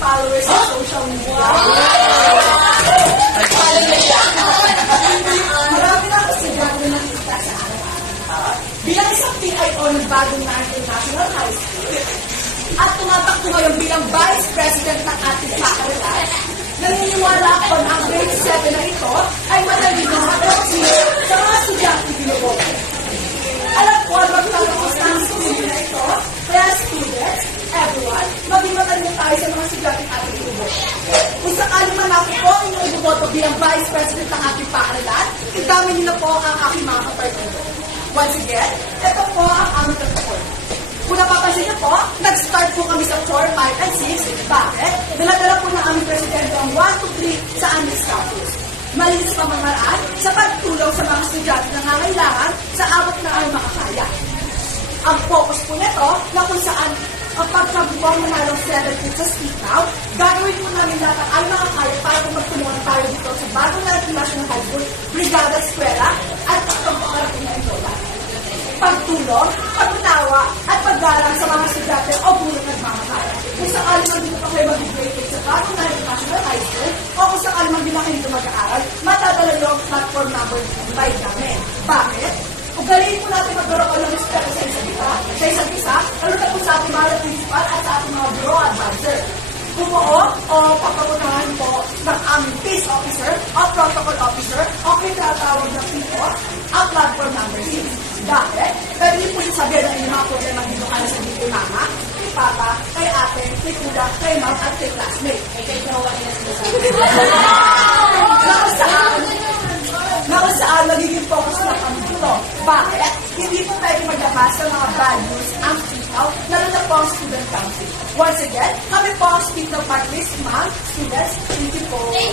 followers sa social media. Marami na ako estudyante na nakita sa akin. Bilang isang PIO ng bagong na International High School, at tumatakbo ngayon bilang Vice President ng ating faculty, naniniwala ako na ang grade 7 na ito ay madali na mag-appeal sa mga estudyante binuboto. Alam ko, magtatapos na ang school na ito, kaya students, everyone, maging matalino tayo sa mga estudyante ating binuboto. Kung sakali man ako po inyong ibuboto bilang Vice President ng ating paaralan, itamin niyo na po ang aking mga kapartner. Once again, ito po ang aming protocol. Kung napapansin niyo po, nag-start po kami sa 4, 5, and 6. Bakit? Daladala po ng aming presidente ang 1 to 3 sa aming status. Malinis pamamaraan sa pagtulong sa mga estudyante na nangangailangan sa abot na aming makakaya. Ang focus po nito na kung saan ang pagkabuang manalong 7 kids sa speak out, gagawin po namin lahat ang aming makakaya para kung magtulungan tayo dito sa bagong National High School, Brigada Eskwela, at pagpapakarating na enrolla. Pagtulong, pagtawa, at paggalang sa mga estudyante o bulot ng mga kaya. Kung sakali man dito pa kayo mag-graduate sa bagong National High School, o kung sakali man din na kayo dito mag-aaral, matadala nyo ang platform number 5 namin. Bakit? Ugaliin po natin magkaroon ng respeto sa isa't isa, lalo na po sa ating mga principal at sa ating mga bureau advisor. Bumuo o papapunahan po ng aming peace officer o protocol officer o kinatawag na PO ang platform number 6. Bakit? Pwede niyo po sabihin na yung mga problema dito kayo sa dito mama, kay papa, kay ate, kay kuya, kay ma'am, at kay classmate. Kay jowa nila na kung saan magiging focus na kami dito. Bakit? Hindi po pwede maglabas sa mga values ang ikaw, lalo na po ang student council. Once again, kami po ang speak ng part list, ma'am, students, thank you po.